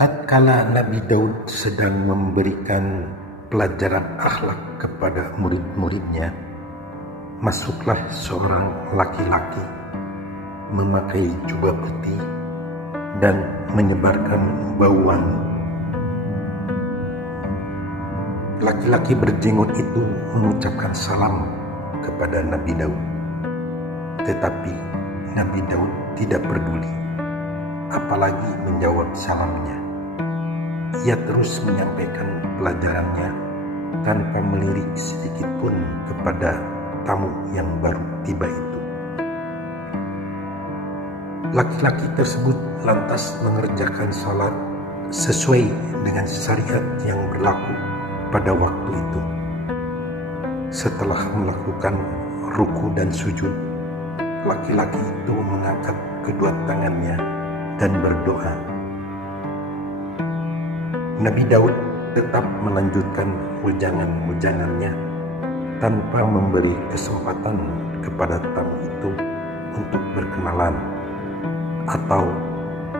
Tatkala Nabi Daud sedang memberikan pelajaran akhlak kepada murid-muridnya, masuklah seorang laki-laki memakai jubah putih dan menyebarkan bau wangi. Laki-laki berjenggot itu mengucapkan salam kepada Nabi Daud, tetapi Nabi Daud tidak peduli, apalagi menjawab salamnya. Ia terus menyampaikan pelajarannya tanpa melirik sedikit pun kepada tamu yang baru tiba itu. Laki-laki tersebut lantas mengerjakan salat sesuai dengan syariat yang berlaku pada waktu itu. Setelah melakukan ruku dan sujud, laki-laki itu mengangkat kedua tangannya dan berdoa. Nabi Daud tetap melanjutkan wejangan-wejangannya tanpa memberi kesempatan kepada tamu itu untuk berkenalan atau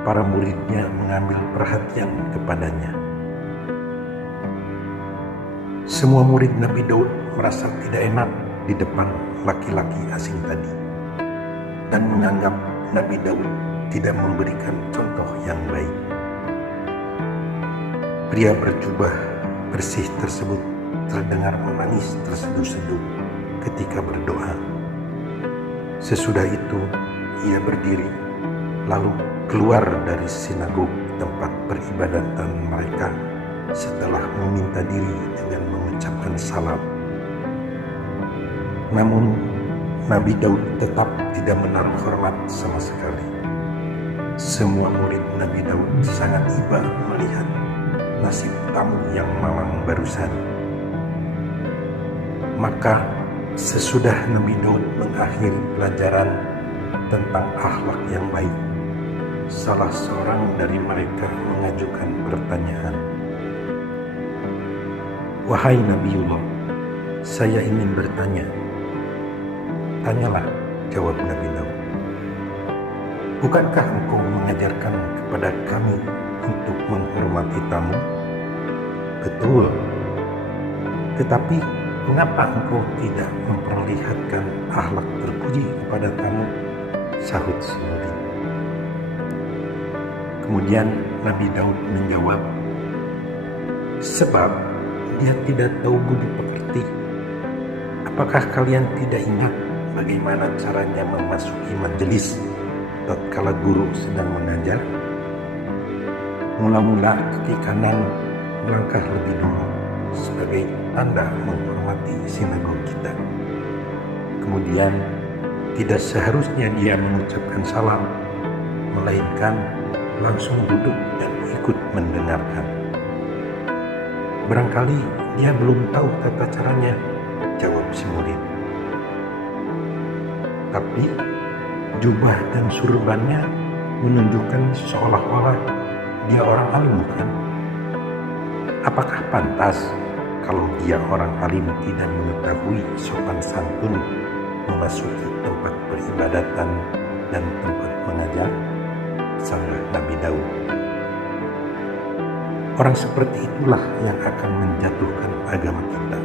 para muridnya mengambil perhatian kepadanya. Semua murid Nabi Daud merasa tidak enak di depan laki-laki asing tadi dan menganggap Nabi Daud tidak memberikan contoh yang baik. Pria berjubah bersih tersebut terdengar menangis terseduh-seduh ketika berdoa. Sesudah itu ia berdiri lalu keluar dari sinagog tempat peribadatan mereka setelah meminta diri dengan mengucapkan salam. Namun Nabi Daud tetap tidak menaruh hormat sama sekali. Semua murid Nabi Daud sangat iba melihat nasib tamu yang malang barusan. Maka sesudah Nabi Daud mengakhiri pelajaran tentang akhlak yang baik, salah seorang dari mereka mengajukan pertanyaan. "Wahai Nabiullah, saya ingin bertanya." "Tanyalah," jawab Nabi Daud. "Bukankah engkau mengajarkan kepada kami untuk menghormati tamu?" "Betul. Tetapi mengapa engkau tidak memperlihatkan akhlak terpuji kepada tamu?" sahut si murid. Kemudian Nabi Daud menjawab, "Sebab dia tidak tahu budi pekerti. Apakah kalian tidak ingat bagaimana caranya memasuki majelis tatkala guru sedang mengajar? Mula-mula kaki kanan melangkah lebih dulu sebagai tanda menghormati sinagog kita. Kemudian tidak seharusnya dia mengucapkan salam, melainkan langsung duduk dan ikut mendengarkan." "Barangkali dia belum tahu tata caranya," jawab si murid. "Tapi jubah dan surbannya menunjukkan seolah-olah dia orang alim, bukan? Apakah pantas kalau dia orang alim tidak mengetahui sopan santun memasuki tempat peribadatan dan tempat mengajar?" sahut Nabi Daud. "Orang seperti itulah yang akan menjatuhkan agama kita,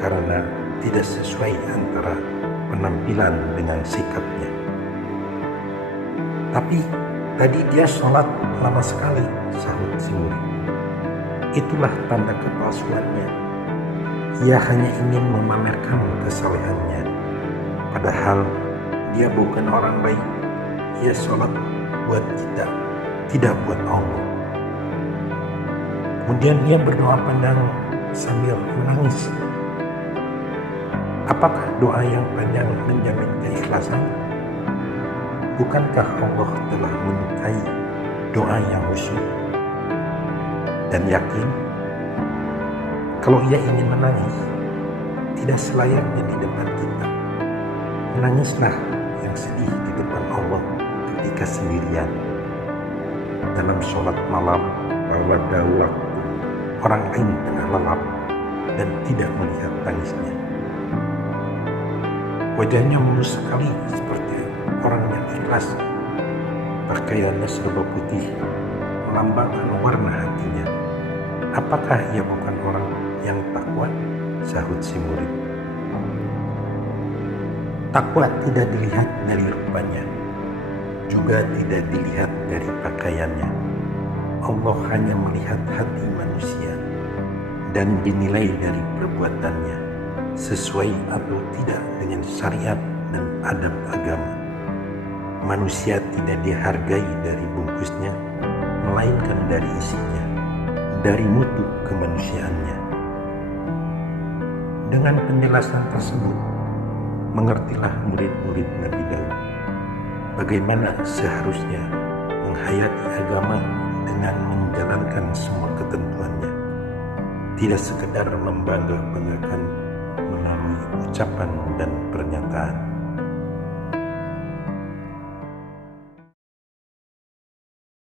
karena tidak sesuai antara penampilan dengan sikapnya." "Tapi tadi dia sholat lama sekali," sahut si murid. "Itulah tanda kepalsuannya. Ia hanya ingin memamerkan kesalehannya, padahal dia bukan orang baik. Ia sholat buat kita, tidak buat Allah." Kemudian ia berdoa panjang sambil menangis. Apakah doa yang panjang menjamin keikhlasan? Bukankah Allah telah menyukai doa yang khusyuk dan yakin? Kalau ia ingin menangis, tidak selayaknya di depan kita. Menangislah yang sedih di depan Allah ketika sendirian. Dalam sholat malam pada waktu orang lain tengah lelap dan tidak melihat tangisnya. Wajahnya mulus sekali seperti orang yang ikhlas. Pakaiannya serba putih, melambangkan warna hatinya. Apakah ia bukan orang yang takwa? Sahut si murid. Takwa tidak dilihat dari rupanya, juga tidak dilihat dari pakaiannya. Allah hanya melihat hati manusia dan dinilai dari perbuatannya, sesuai atau tidak dengan syariat dan adab agama. Manusia tidak dihargai dari bungkusnya, melainkan dari isinya, dari mutu kemanusiaannya. Dengan penjelasan tersebut, mengertilah murid-murid Nabi Daud bagaimana seharusnya menghayati agama dengan menjalankan semua ketentuannya, tidak sekedar membangga-banggakan melalui ucapan dan pernyataan.